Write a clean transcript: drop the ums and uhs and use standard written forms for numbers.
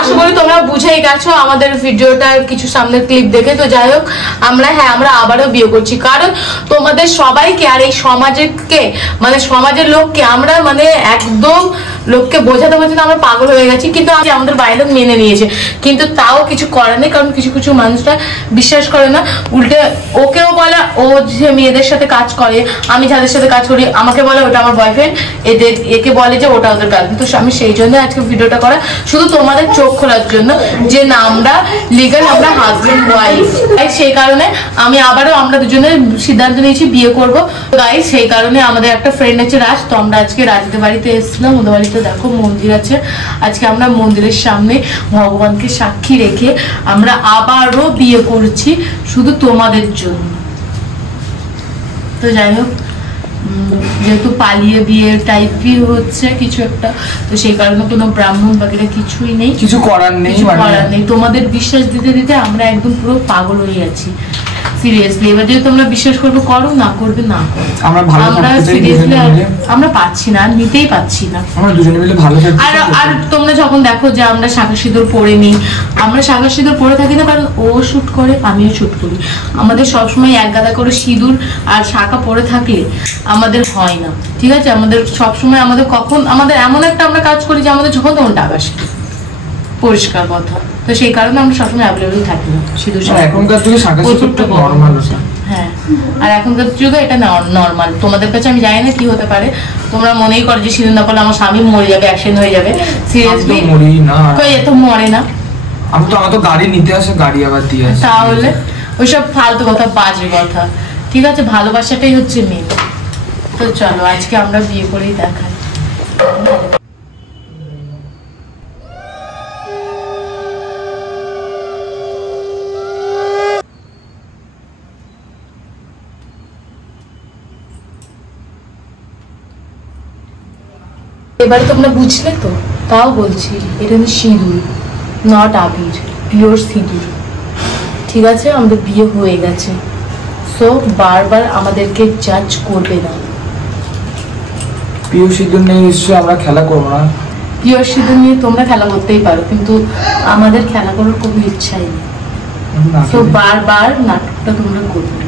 আশা করি তোমরা বুঝেই গেছো আমাদের ভিডিওটার কিছু সামনের ক্লিপ দেখে। তো যাই হোক, আমরা আবারও বিয়ে করছি, কারণ তোমাদের সবাইকে আর এই সমাজকে মানে সমাজের লোককে আমরা মানে একদম লোককে বোঝাতে বোঝাতে আমরা পাগল হয়ে গেছি। কিন্তু আমাদের বাইরে মেনে নিয়েছে, কিন্তু তাও কিছু করার নেই, কারণ কিছু কিছু মানুষরা বিশ্বাস করে না। উল্টে ওকেও বলে ও যে মেয়েদের সাথে কাজ করে, আমি যাদের সাথে কাজ করি আমাকে বলে ওটা আমার বয়ফ্রেন্ড, একে বলে যে ওটা ওদের গার্লফ্রেন্ড। তো আমি সেই জন্য আজকে ভিডিওটা করা, শুধু তোমাদের চোখ খোলার জন্য যে না আমরা লিগাল, আমরা হাজবেন্ড ওয়াইফ। তাই সেই কারণে আমি আবারও আমরা দুজনে সিদ্ধান্ত নিয়েছি বিয়ে করবো। তাই সেই কারণে আমাদের একটা ফ্রেন্ড আছে রাজ, তো আমরা আজকে রাজদের বাড়িতে এসেছিলাম। ওদের বাড়িতে দেখো মন্দির আছে, আজকে আমরা মন্দিরের সামনে ভগবানকে সাক্ষী রেখে আমরা আবারও বিয়ে করছি শুধু তোমাদের জন্য। তো যাই হোক, যেহেতু পালিয়ে বিয়ে টাইপই হচ্ছে কিছু একটা, তো সেই কারণে কোনো ব্রাহ্মণ বাকিরা কিছুই নেই, কিছু করার নেই। তোমাদের বিশ্বাস দিতে দিতে আমরা একদম পুরো পাগল হয়ে যাচ্ছি সিরিয়াসলি। এবার যদি তোমরা বিশ্বাস করবে করো, না করবে না করো, আমরা সিরিয়াসলি আমরা পাচ্ছি না, নিতেই পাচ্ছি না। আমরা দুজনে মিলে ভালো থাকি। আর তোমরা যখন দেখো যে আমরা শাঁখা সিঁদুর পরে নিই, আমরা শাঁখা সিঁদুর পরে থাকি না, কারণ ও শুট করে আমিও শুট করি। আমাদের সবসময় এক গাদা করে সিঁদুর আর শাঁখা পরে থাকলে আমাদের হয় না, ঠিক আছে? আমাদের সবসময় আমাদের এমন একটা আমরা কাজ করি যে আমাদের যখন তখন টাকা আসে, পরিষ্কার কথা। তো সেই কারণে আমরা সবসময় অ্যাভেলেবল থাকি না সিঁদুর। এখনকার যুগে শাঁখা সিঁদুরটা নরমাল হচ্ছে। হ্যাঁ, আর এখনকার যুগে এটা নরমাল। তোমাদের কাছে আমি জানি না কি হতে পারে, তোমরা মনেই করো যে সিঁদুর না পড়লে আমার স্বামী মরে যাবে, অ্যাক্সিডেন্ট হয়ে যাবে। সিরিয়াসলি মরি না, কই এত মরে না। আমার তো গাড়ি নিতে আসে, গাড়ি আবার দিয়ে আসে। তাহলে ওইসব ফালতু কথা, বাজে কথা, ঠিক আছে? ভালোবাসাটাই হচ্ছে মেন। তো চলো আজকে আমরা বিয়ে করেই দেখাই। এবারে তোমরা বুঝলে তো? তাও বলছি এটা হচ্ছে সিঁদুর, নট আবির, পিওর সিঁদুর, ঠিক আছে? আমাদের বিয়ে হয়ে গেছে, সো বারবার আমাদেরকে জাজ করবে না। পিওর সিঁদুর নিয়ে নিশ্চয়ই আমরা খেলা করবো না। পিওর সিঁদুর নিয়ে তোমরা খেলা করতেই পারো, কিন্তু আমাদের খেলা করার কোনো ইচ্ছাই নেই। তো বারবার নাটকটা তোমরা করবে।